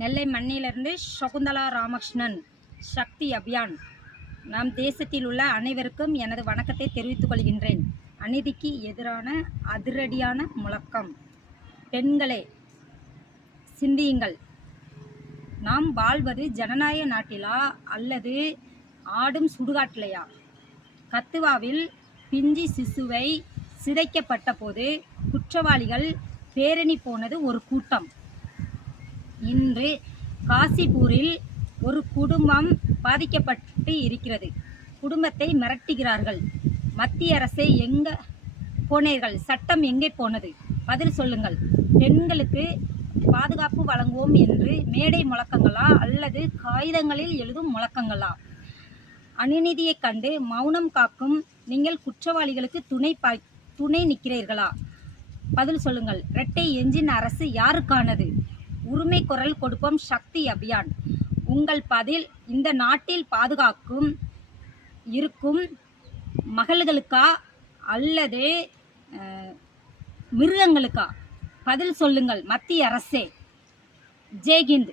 நெல்லை மண்ணிலிருந்து சகுந்தலா ராமகிருஷ்ணன். சக்தி அபியான். நம் தேசத்தில் உள்ள அனைவருக்கும் எனது வணக்கத்தை தெரிவித்துக் கொள்கின்றேன். அநீதிக்கு எதிரான அதிரடியான முழக்கம். பெண்களே, சிந்தியுங்கள். நாம் வாழ்வது ஜனநாயக நாட்டிலா அல்லது ஆடும் சுடுகாட்டிலையா? கத்துவாவில் பிஞ்சி சிசுவை சிதைக்கப்பட்ட போது குற்றவாளிகள் பேரணி போனது ஒரு கூட்டம். இன்று காசிபூரில் ஒரு குடும்பம் பாதிக்கப்பட்டு இருக்கிறது. குடும்பத்தை மிரட்டுகிறார்கள். மத்திய அரசை எங்க போனீர்கள்? சட்டம் எங்கே போனது? பதில் சொல்லுங்கள். பெண்களுக்கு பாதுகாப்பு வழங்குவோம் என்று மேடை முழக்கங்களா அல்லது காகிதங்களில் எழுதும் முழக்கங்களா? அநீதியை கண்டு மௌனம் காக்கும் நீங்கள் குற்றவாளிகளுக்கு துணை நிற்கிறீர்களா? பதில் சொல்லுங்கள். இரட்டை எஞ்சின் அரசு யாருக்கானது? உரிமை குரல் கொடுப்போம். சக்தி அபியான். உங்கள் பதில் இந்த நாட்டில் பாதுகாக்கும் இருக்கும் மகள்களுக்கா அல்லது மிருகங்களுக்கா? பதில் சொல்லுங்கள் மத்திய அரசே. ஜெய்ஹிந்த்.